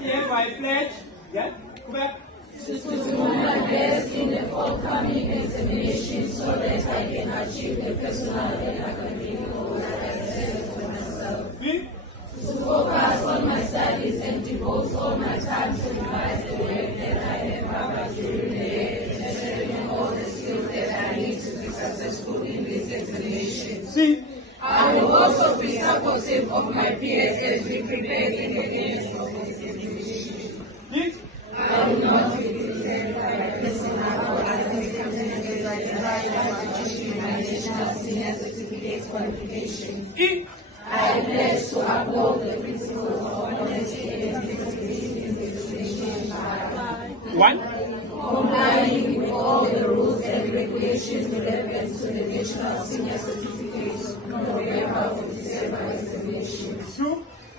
Hereby pledge, yeah, go back. To do my best in the forthcoming examinations so that I can achieve the personal and academic goals I set for myself. To focus on my studies and devote all my time to revise the work that I have covered during the year, developing all the skills that I need to be successful in these examinations. I will also be supportive of my peers as we prepare in the end of the examination. I will not be deterred by personal or academic commitments like the achieving my national senior certificate qualification. I pledge to uphold the principles of honesty and integrity in the examination complying with all the rules and regulations relevant to the national senior certificate November of December examination.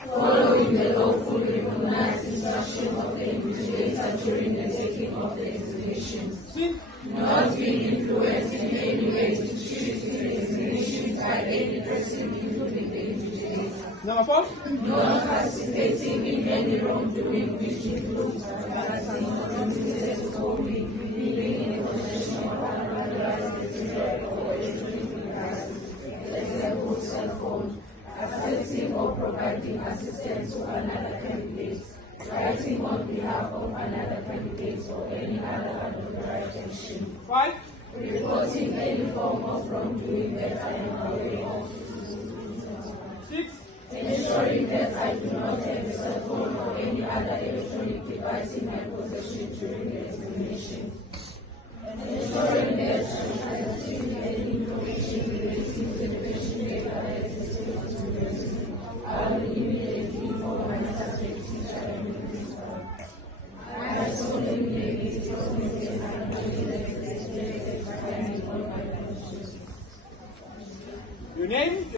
Following the lawfully recognized instruction of the invigilator during the taking of the examinations. Not being influenced in any way to choose the examinations by any person including the invigilator. Number 4. Not participating in any wrongdoing which includes harassing or unlimited holding, living in possession of unauthorized material or electronic devices, example cell phone, accepting or providing assistance to another candidate, writing on behalf of another candidate or any other unauthorized action. 5. Reporting any form of wrongdoing that I am aware of. 6. Ensuring that I do not have a cell phone or any other electronic device in my possession during the examination. Ensuring that I receive any information relating to the patient data that is displayed to me. I will immediately inform my subject teacher and the principal. I solemnly make it promise that I will be the examinated by all my questions. Your name?